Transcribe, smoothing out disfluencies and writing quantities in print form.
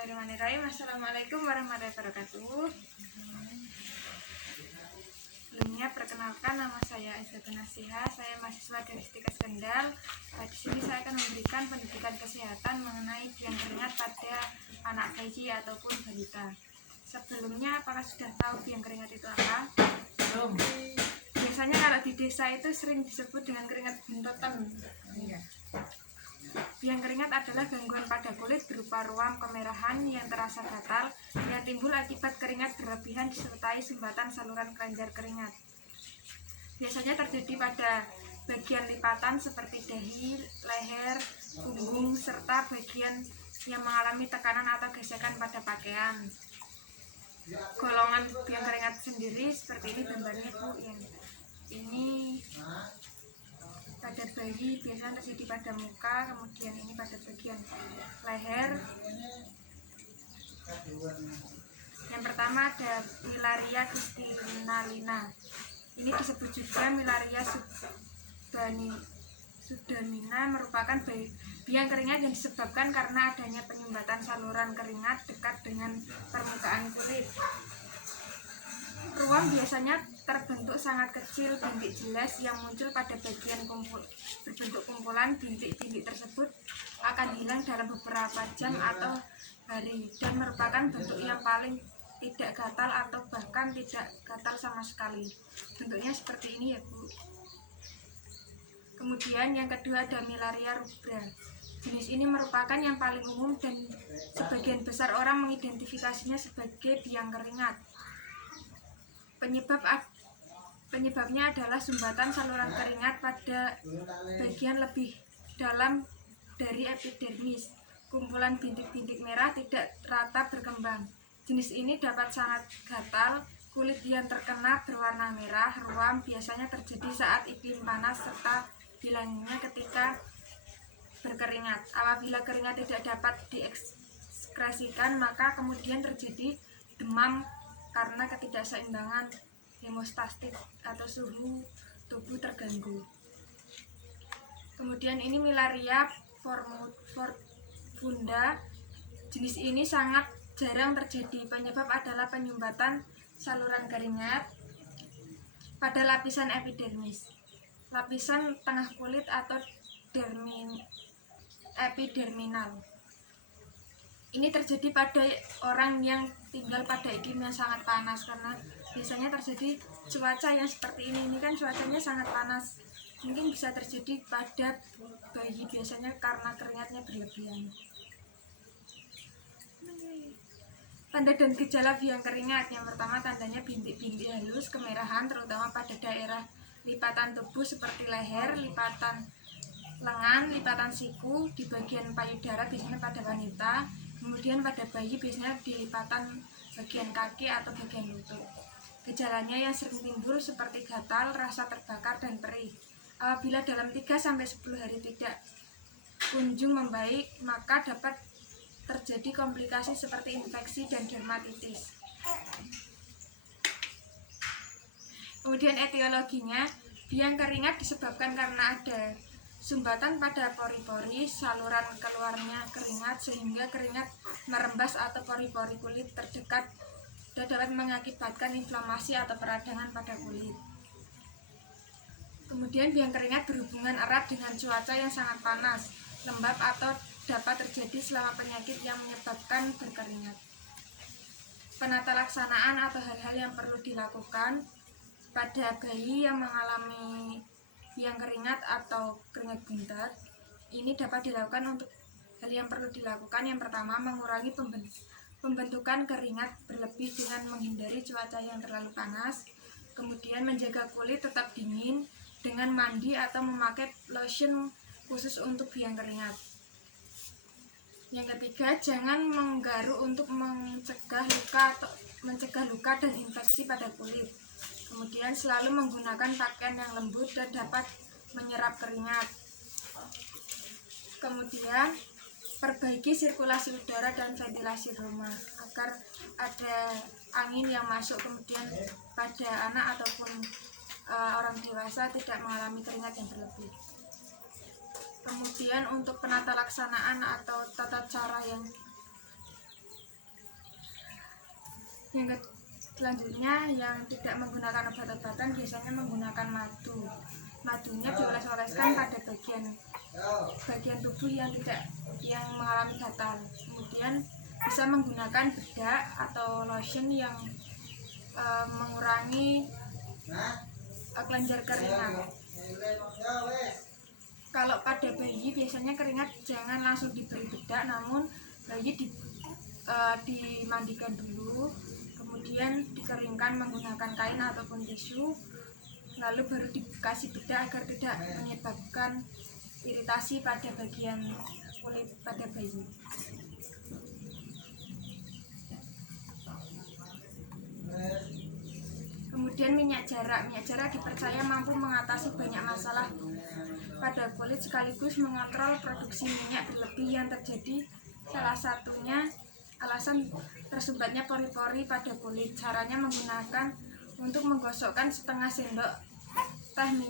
Bismillahirrahmanirrahim. Assalamualaikum warahmatullahi wabarakatuh. Sebelumnya perkenalkan, nama saya Aisyatun Nasiha. Saya mahasiswa dari Stikes Kendal. Di sini saya akan memberikan pendidikan kesehatan mengenai biang keringat pada anak bayi ataupun balita. Sebelumnya, apakah sudah tahu biang keringat itu apa? Belum. Biasanya kalau di desa itu sering disebut dengan keringat buntetan. Biang keringat adalah gangguan pada kulit berupa ruam kemerahan yang terasa gatal yang timbul akibat keringat berlebihan disertai sumbatan saluran kelenjar keringat. Biasanya terjadi pada bagian lipatan seperti dahi, leher, punggung, serta bagian yang mengalami tekanan atau gesekan pada pakaian. Golongan biang keringat sendiri seperti ini gambarnya, Bu. Yang ini pada bayi biasanya terjadi pada muka, kemudian ini pada bagian leher. Yang pertama ada Milaria cristinalina. Ini disebut juga Milaria sudamina, merupakan biang keringat yang disebabkan karena adanya penyumbatan saluran keringat dekat dengan permukaan kulit. Ruam biasanya terbentuk sangat kecil, bintik jelas yang muncul pada bagian berbentuk kumpulan. Bintik-bintik tersebut akan hilang dalam beberapa jam atau hari dan merupakan bentuk yang paling tidak gatal atau bahkan tidak gatal sama sekali. Bentuknya seperti ini ya, Bu. Kemudian yang kedua ada Milaria rubra. Jenis ini merupakan yang paling umum dan sebagian besar orang mengidentifikasinya sebagai biang keringat. Penyebabnya adalah sumbatan saluran keringat pada bagian lebih dalam dari epidermis. Kumpulan bintik-bintik merah tidak rata berkembang. Jenis ini dapat sangat gatal, kulit yang terkena berwarna merah. Ruam biasanya terjadi saat iklim panas serta hilangnya ketika berkeringat. Apabila keringat tidak dapat diekskresikan, maka kemudian terjadi demam karena ketidakseimbangan hemostatik atau suhu tubuh terganggu. Kemudian ini Milaria furibunda. Jenis ini sangat jarang terjadi. Penyebab adalah penyumbatan saluran keringat pada lapisan epidermis, lapisan tengah kulit atau epiderminal. Ini terjadi pada orang yang tinggal pada iklim yang sangat panas, karena biasanya terjadi cuaca yang seperti ini kan cuacanya sangat panas. Mungkin bisa terjadi pada bayi biasanya karena keringatnya berlebihan. Tanda dan gejala biang keringat. Yang pertama, tandanya bintik-bintik halus kemerahan terutama pada daerah lipatan tubuh seperti leher, lipatan lengan, lipatan siku, di bagian payudara biasanya pada wanita. Kemudian pada bayi biasanya di lipatan bagian kaki atau bagian lutut. Gejalanya yang sering timbul seperti gatal, rasa terbakar, dan perih. Apabila dalam 3-10 hari tidak kunjung membaik, maka dapat terjadi komplikasi seperti infeksi dan dermatitis. Kemudian etiologinya, biang keringat disebabkan karena ada sumbatan pada pori-pori saluran keluarnya keringat sehingga keringat merembas atau pori-pori kulit terdekat dan dapat mengakibatkan inflamasi atau peradangan pada kulit. Kemudian biang keringat berhubungan erat dengan cuaca yang sangat panas, lembab atau dapat terjadi selama penyakit yang menyebabkan berkeringat. Penata laksanaan atau hal-hal yang perlu dilakukan pada bayi yang mengalami biang keringat atau keringat buntat. Ini dapat dilakukan untuk hal yang perlu dilakukan. Yang pertama, mengurangi pembentukan keringat berlebih dengan menghindari cuaca yang terlalu panas. Kemudian menjaga kulit tetap dingin dengan mandi atau memakai lotion khusus untuk biang keringat. Yang ketiga, jangan menggaruk untuk mencegah luka dan infeksi pada kulit. Kemudian selalu menggunakan pakaian yang lembut dan dapat menyerap keringat. Kemudian perbaiki sirkulasi udara dan ventilasi rumah agar ada angin yang masuk, kemudian pada anak ataupun orang dewasa tidak mengalami keringat yang berlebih. Kemudian untuk penata laksanaan atau tata cara yang Selanjutnya, yang tidak menggunakan obat-obatan biasanya menggunakan madu. Madunya dioles-oleskan pada bagian tubuh yang mengalami gatal. Kemudian bisa menggunakan bedak atau lotion yang mengurangi kelenjar keringat. Kalau pada bayi biasanya keringat jangan langsung diberi bedak, namun bayi dimandikan dulu, kemudian dikeringkan menggunakan kain ataupun tisu, lalu baru dikasih bedak agar tidak menyebabkan iritasi pada bagian kulit pada bayi. Kemudian minyak jarak dipercaya mampu mengatasi banyak masalah pada kulit sekaligus mengontrol produksi minyak berlebih yang terjadi. Salah satunya alasan tersumbatnya pori-pori pada kulit. Caranya menggunakan untuk menggosokkan setengah sendok teh minyak